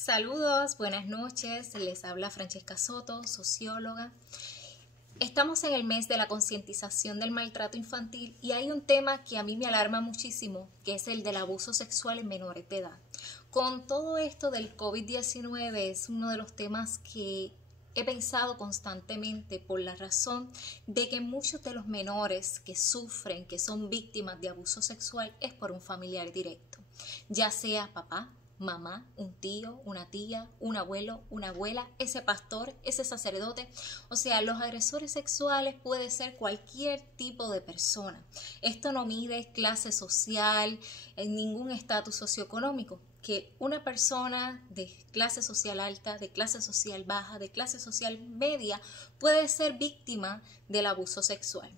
Saludos, buenas noches, les habla Francesca Soto, socióloga. Estamos en el mes de la concientización del maltrato infantil y hay un tema que a mí me alarma muchísimo, que es el del abuso sexual en menores de edad. Con todo esto del COVID-19 es uno de los temas que he pensado constantemente por la razón de que muchos de los menores que sufren, que son víctimas de abuso sexual, es por un familiar directo, ya sea papá, mamá, un tío, una tía, un abuelo, una abuela, ese pastor, ese sacerdote. O sea, los agresores sexuales puede ser cualquier tipo de persona. Esto no mide clase social, en ningún estatus socioeconómico. Que una persona de clase social alta, de clase social baja, de clase social media puede ser víctima del abuso sexual.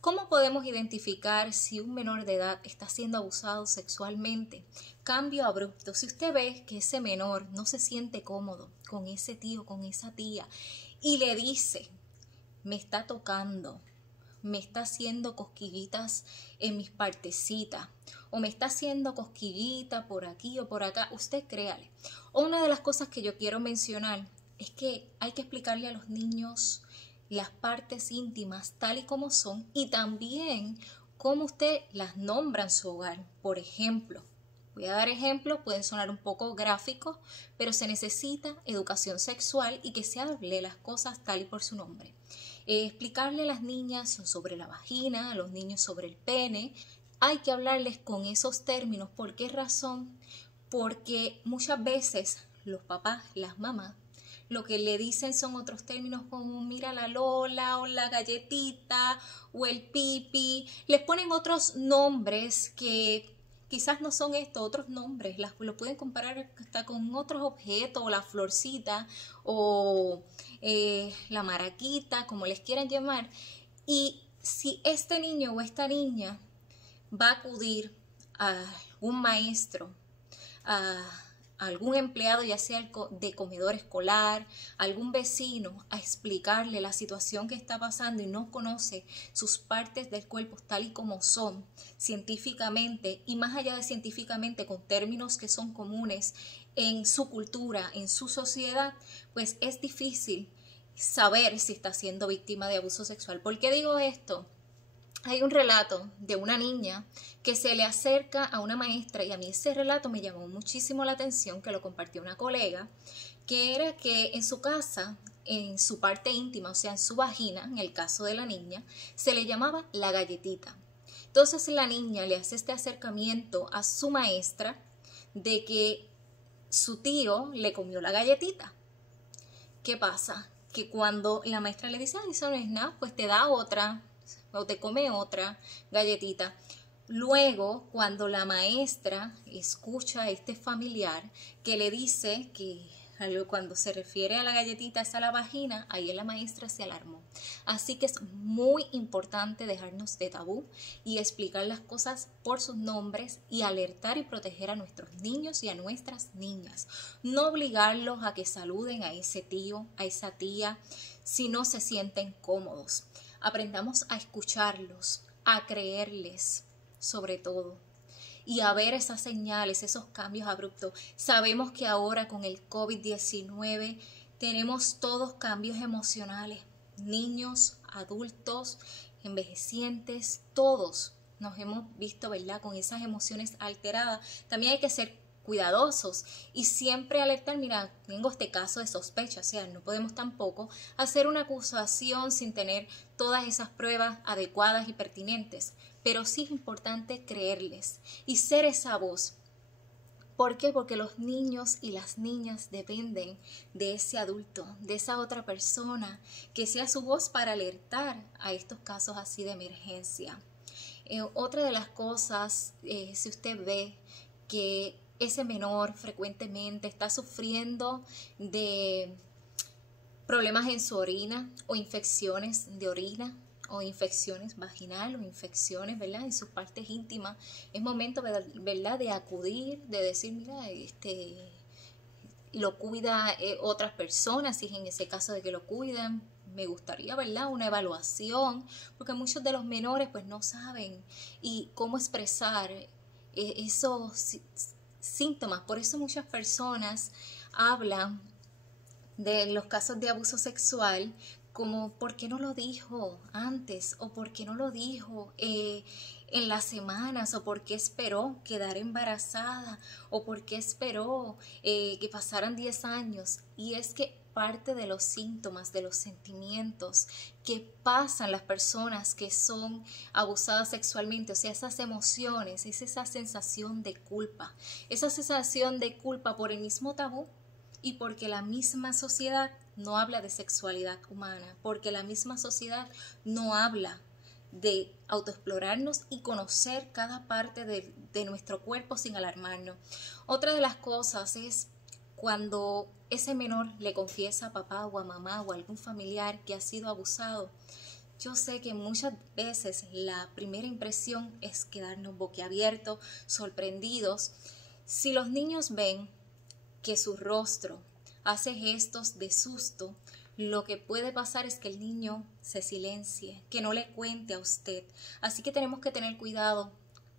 ¿Cómo podemos identificar si un menor de edad está siendo abusado sexualmente? Cambio abrupto. Si usted ve que ese menor no se siente cómodo con ese tío, con esa tía, y le dice, me está tocando, me está haciendo cosquillitas en mis partecitas, o me está haciendo cosquillita por aquí o por acá, usted créale. O una de las cosas que yo quiero mencionar es que hay que explicarle a los niños las partes íntimas tal y como son y también cómo usted las nombra en su hogar. Por ejemplo, voy a dar ejemplos, pueden sonar un poco gráficos, pero se necesita educación sexual y que se hable las cosas tal y por su nombre. Explicarle a las niñas sobre la vagina, a los niños sobre el pene. Hay que hablarles con esos términos. ¿Por qué razón? Porque muchas veces los papás, las mamás, lo que le dicen son otros términos como mira la Lola o la galletita o el pipi. Les ponen otros nombres que quizás no son estos, otros nombres. Lo pueden comparar hasta con otros objetos o la florcita o la maraquita, como les quieran llamar. Y si este niño o esta niña va a acudir a un maestro, a algún empleado, ya sea de comedor escolar, algún vecino, a explicarle la situación que está pasando y no conoce sus partes del cuerpo tal y como son científicamente y más allá de científicamente con términos que son comunes en su cultura, en su sociedad, pues es difícil saber si está siendo víctima de abuso sexual. ¿Por qué digo esto? Hay un relato de una niña que se le acerca a una maestra y a mí ese relato me llamó muchísimo la atención, que lo compartió una colega, que era que en su casa, en su parte íntima, o sea, en su vagina, en el caso de la niña, se le llamaba la galletita. Entonces la niña le hace este acercamiento a su maestra de que su tío le comió la galletita. ¿Qué pasa? Que cuando la maestra le dice, ay, eso no es nada, pues te da otra, o te come otra galletita. Luego, cuando la maestra escucha a este familiar que le dice que cuando se refiere a la galletita es a la vagina, ahí la maestra se alarmó. Así que es muy importante dejarnos de tabú y explicar las cosas por sus nombres y alertar y proteger a nuestros niños y a nuestras niñas. No obligarlos a que saluden a ese tío, a esa tía, si no se sienten cómodos. Aprendamos a escucharlos, a creerles, sobre todo, y a ver esas señales, esos cambios abruptos. Sabemos que ahora con el COVID-19 tenemos todos cambios emocionales, niños, adultos, envejecientes, todos nos hemos visto, ¿verdad?, con esas emociones alteradas. También hay que ser cuidadosos y siempre alertar, mira, tengo este caso de sospecha, o sea, no podemos tampoco hacer una acusación sin tener todas esas pruebas adecuadas y pertinentes, pero sí es importante creerles y ser esa voz. ¿Por qué? Porque los niños y las niñas dependen de ese adulto, de esa otra persona, que sea su voz para alertar a estos casos así de emergencia. Otra de las cosas, si usted ve que ese menor frecuentemente está sufriendo de problemas en su orina o infecciones de orina o infecciones vaginal o infecciones, ¿verdad?, en sus partes íntimas, es momento, ¿verdad?, de acudir, de decir, mira, lo cuida otras personas, si es en ese caso de que lo cuidan. Me gustaría, ¿verdad?, una evaluación, porque muchos de los menores pues no saben y cómo expresar eso síntomas. Por eso muchas personas hablan de los casos de abuso sexual como ¿por qué no lo dijo antes? ¿O por qué no lo dijo en las semanas? ¿O por qué esperó quedar embarazada? ¿O por qué esperó que pasaran 10 años? Y es que parte de los síntomas, de los sentimientos que pasan las personas que son abusadas sexualmente, o sea, esas emociones, es esa sensación de culpa por el mismo tabú y porque la misma sociedad no habla de sexualidad humana, porque la misma sociedad no habla de autoexplorarnos y conocer cada parte de nuestro cuerpo sin alarmarnos. Otra de las cosas es cuando ese menor le confiesa a papá o a mamá o a algún familiar que ha sido abusado. Yo sé que muchas veces la primera impresión es quedarnos boquiabiertos, sorprendidos. Si los niños ven que su rostro hace gestos de susto, lo que puede pasar es que el niño se silencie, que no le cuente a usted. Así que tenemos que tener cuidado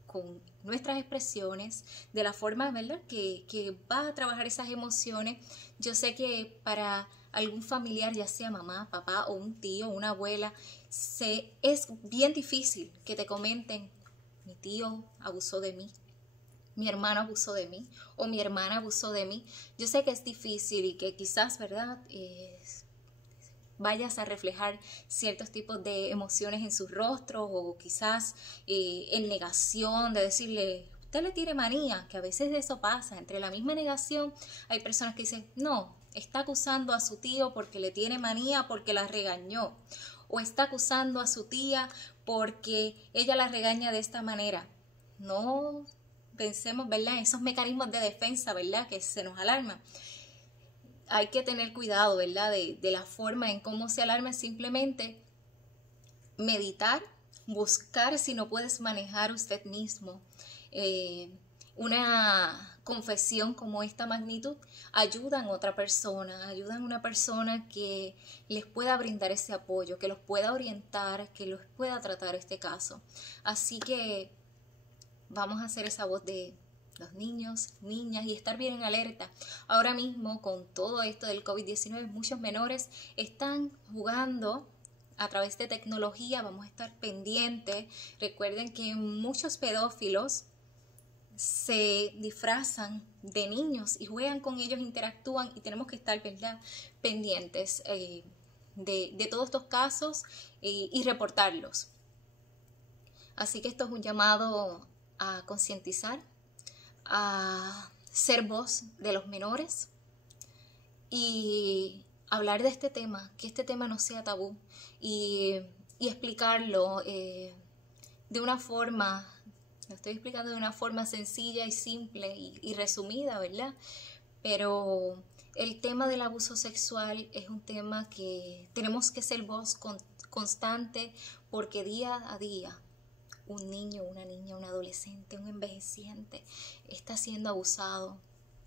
con nuestras expresiones, de la forma, ¿verdad?, que va a trabajar esas emociones. Yo sé que para algún familiar, ya sea mamá, papá o un tío, una abuela, es bien difícil que te comenten, mi tío abusó de mí, mi hermano abusó de mí o mi hermana abusó de mí. Yo sé que es difícil y que quizás, ¿verdad?, vayas a reflejar ciertos tipos de emociones en su rostro o quizás en negación de decirle, usted le tiene manía, que a veces eso pasa. Entre la misma negación hay personas que dicen, no, está acusando a su tío porque le tiene manía porque la regañó, o está acusando a su tía porque ella la regaña de esta manera. No pensemos, ¿verdad?, en esos mecanismos de defensa, ¿verdad?, que se nos alarman. Hay que tener cuidado, ¿verdad?, de la forma en cómo se alarma. Simplemente meditar, buscar si no puedes manejar usted mismo una confesión como esta magnitud, ayudan a otra persona, ayudan a una persona que les pueda brindar ese apoyo, que los pueda orientar, que los pueda tratar este caso. Así que vamos a hacer esa voz de los niños, niñas y estar bien en alerta. Ahora mismo con todo esto del COVID-19 muchos menores están jugando a través de tecnología, vamos a estar pendientes. Recuerden que muchos pedófilos se disfrazan de niños y juegan con ellos, interactúan y tenemos que estar, ¿verdad?, pendientes de todos estos casos y reportarlos. Así que esto es un llamado a concientizar, a ser voz de los menores y hablar de este tema, que este tema no sea tabú y explicarlo de una forma, lo estoy explicando de una forma sencilla y simple y resumida, ¿verdad? Pero el tema del abuso sexual es un tema que tenemos que ser voz constante porque día a día un niño, una niña, un adolescente, un envejeciente está siendo abusado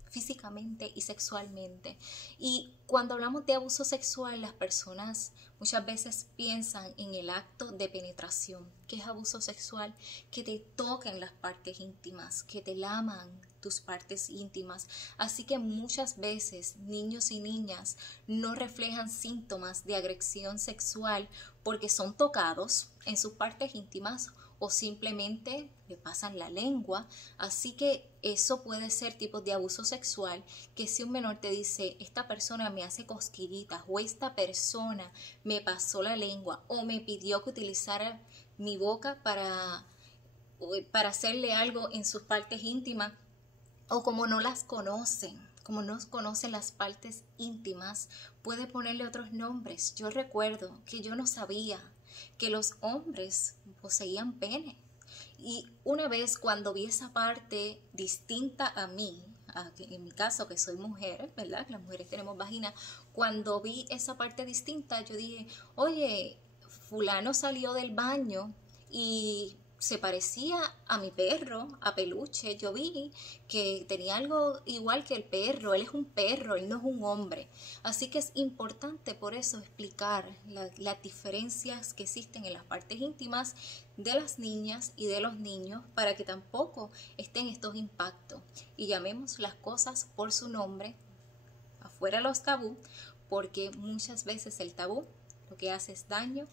físicamente y sexualmente. Y cuando hablamos de abuso sexual, las personas muchas veces piensan en el acto de penetración. ¿Qué es abuso sexual? Que te toquen las partes íntimas, que te laman tus partes íntimas. Así que muchas veces niños y niñas no reflejan síntomas de agresión sexual porque son tocados en sus partes íntimas o simplemente le pasan la lengua. Así que eso puede ser tipo de abuso sexual, que si un menor te dice, esta persona me hace cosquillitas o esta persona me pasó la lengua o me pidió que utilizara mi boca para hacerle algo en sus partes íntimas, o como no las conocen, como no conocen las partes íntimas, puede ponerle otros nombres. Yo recuerdo que yo no sabía que los hombres poseían pene. Y una vez cuando vi esa parte distinta a mí, en mi caso que soy mujer, ¿verdad? Las mujeres tenemos vagina. Cuando vi esa parte distinta, yo dije, oye, fulano salió del baño y se parecía a mi perro, a Peluche. Yo vi que tenía algo igual que el perro. Él es un perro, él no es un hombre. Así que es importante por eso explicar las diferencias que existen en las partes íntimas de las niñas y de los niños para que tampoco estén estos impactos. Y llamemos las cosas por su nombre, afuera los tabú, porque muchas veces el tabú lo que hace es daño,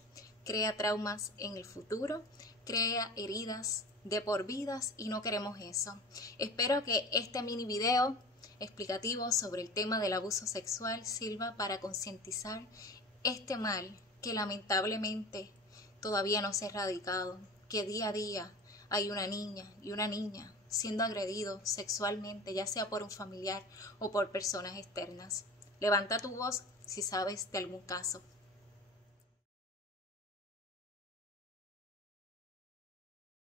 crea traumas en el futuro, crea heridas de por vidas y no queremos eso. Espero que este mini video explicativo sobre el tema del abuso sexual sirva para concientizar este mal que lamentablemente todavía no se ha erradicado, que día a día hay una niña y una niña siendo agredido sexualmente, ya sea por un familiar o por personas externas. Levanta tu voz si sabes de algún caso.